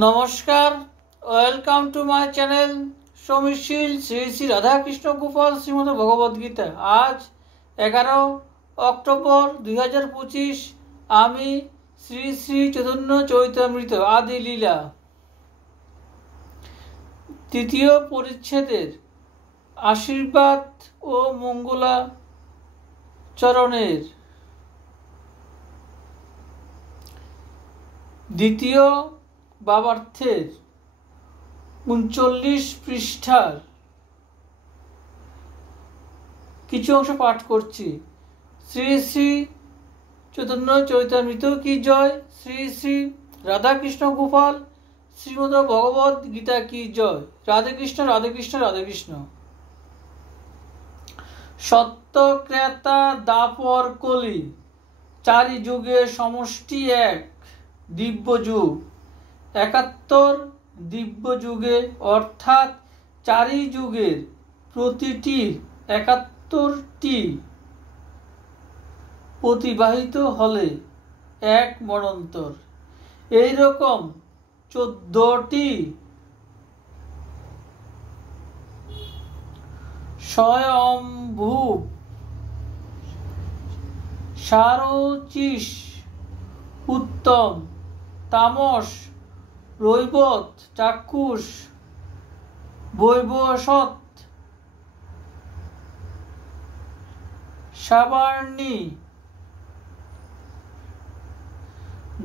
নমস্কার, welcome to my channel Soumishil Shri Shri Radhakrishna Gopal Shrimad Bhagavad Gita. আজ 11 October 2025। আমি শ্রী শ্রী চৈতন্য চরিতামৃত আদি লীলা তৃতীয় পরিচ্ছেদের আশীর্বাদ ও মঙ্গলাচরণের দ্বিতীয় ভাবার্থের 39 পৃষ্ঠার কিছু অংশ পাঠ করছি। শ্রী শ্রী চৈতন্য চরিতামৃত কি জয়, শ্রী শ্রী রাধাকৃষ্ণ গোপাল শ্রীমদ ভগবদ গীতা কি জয়। রাধে কৃষ্ণ, রাধে কৃষ্ণ, রাধে কৃষ্ণ। সত্য ক্রেতা দাপর কলি, চারি যুগের সমষ্টি এক দিব্য যুগ। 71 দিব্য যুগে অর্থাৎ চারি যুগের প্রতিটি 71টি অতিবাহিত হলে এক মন্বন্তর। এইরকম 14টি স্বয়ম্ভূ সারচিস উত্তম তামস রৈবত চাক্ষুষ বৈবসৎ সাবার্ণী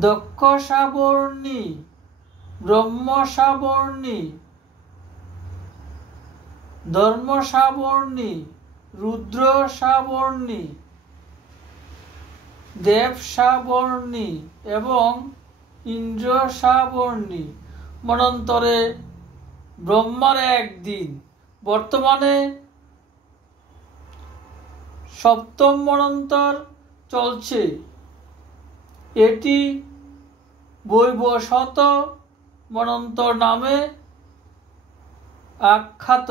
দক্ষ সাবর্ণী ব্রহ্ম সাবর্ণী ধর্ম সাবর্ণী রুদ্র সাবর্ণী দেব সাবর্ণী এবং ইন্দ্র সাবর্ণী মন্বন্তরে ব্রহ্মার একদিন। বর্তমানে সপ্তম মন্বন্তর চলছে। এটি বৈবশত মন্বন্তর নামে আখ্যাত।